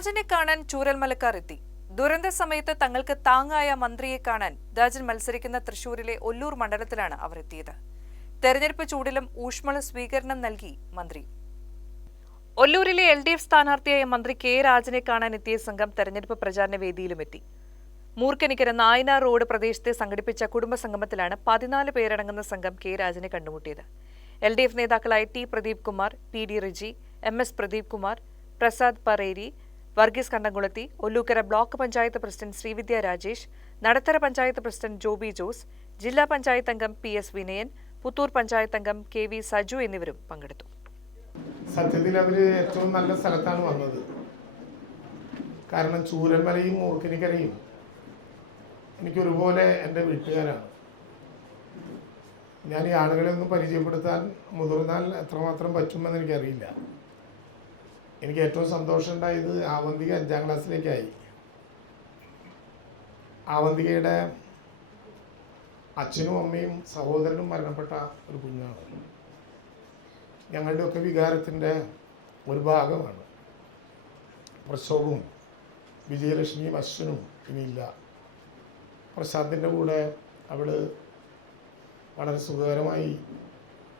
രാജനെ കാണാൻ ചൂരൽമലക്കാർ എത്തി. ദുരന്ത സമയത്ത് തങ്ങൾക്ക് താങ്ങായ മന്ത്രിയെ കാണാൻ രാജൻ മത്സരിക്കുന്ന തൃശൂരിലെ ഒല്ലൂർ മണ്ഡലത്തിലാണ് അവർ എത്തിയത്. തെരഞ്ഞെടുപ്പ് ചൂടിലും ഊഷ്മള സ്വീകരണം നൽകി മന്ത്രി. ഒല്ലൂരിലെ LDF സ്ഥാനാർത്ഥിയായ മന്ത്രി കെ രാജനെ കാണാൻ എത്തിയ സംഘം തെരഞ്ഞെടുപ്പ് പ്രചാരണ വേദിയിലുമെത്തി. മൂർക്കനിക്കര നായനാർ റോഡ് പ്രദേശത്തെ സംഘടിപ്പിച്ച കുടുംബസംഗമത്തിലാണ് 14 പേരടങ്ങുന്ന സംഘം കെ രാജനെ കണ്ടുമുട്ടിയത്. LDF നേതാക്കളായ T Pradeep Kumar, PD Riji, MS Pradeep Kumar, Prasad Pareri, Varghese Kandamkulathi, Ollukkara block panchayat president Srividya Rajesh, Nadathara panchayat president Joby Jose, ജില്ലാ പഞ്ചായത്ത് അംഗം PS വിനയൻ, പുത്തൂർ പഞ്ചായത്ത് അംഗം KV സജു എന്നിവരും പങ്കെടുത്തു. സത്യത്തിൽ അവര് ഏറ്റവും നല്ല സ്ഥലത്താണ് വന്നത്. കാരണം ചൂരൽമലയും മൂർക്കനിക്കരയും എനിക്കൊരുപോലെ എൻ്റെ വീട്ടുകാരാണ്. ഞാൻ ഈ ആളുകളെ ഒന്നും പരിചയപ്പെടുത്താൻ മുതിർന്നാൽ എത്രമാത്രം പറ്റുമെന്ന് എനിക്കറിയില്ല. എനിക്ക് ഏറ്റവും സന്തോഷമുണ്ടായത് ആവന്തിക 5ാം ക്ലാസ്സിലേക്കായി. ആവന്തികയുടെ അച്ഛനും അമ്മയും സഹോദരനും മരണപ്പെട്ട ഒരു കുഞ്ഞാണ്. ഞങ്ങളുടെയൊക്കെ വികാരത്തിൻ്റെ ഒരു ഭാഗമാണ്. പ്രസവവും വിജയലക്ഷ്മിയും അശ്വനും ഇനിയില്ല. പ്രശാന്തിൻ്റെ കൂടെ അവൾ വളരെ സുഖകരമായി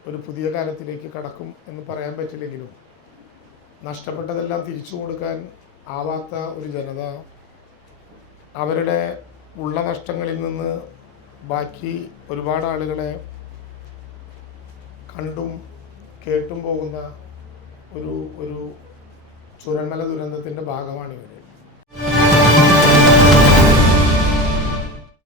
ഒരു പുതിയ കാലത്തിലേക്ക് കടക്കും എന്ന് പറയാൻ പറ്റില്ലെങ്കിലും നഷ്ടപ്പെട്ടതെല്ലാം തിരിച്ചു കൊടുക്കാൻ ആവാത്ത ഒരു ജനത അവരുടെ ഉള്ള നഷ്ടങ്ങളിൽ നിന്ന് ബാക്കി ഒരുപാട് ആളുകളെ കണ്ടും കേട്ടും പോകുന്ന ഒരു ചുരൽമല ദുരന്തത്തിൻ്റെ ഭാഗമാണിവർ.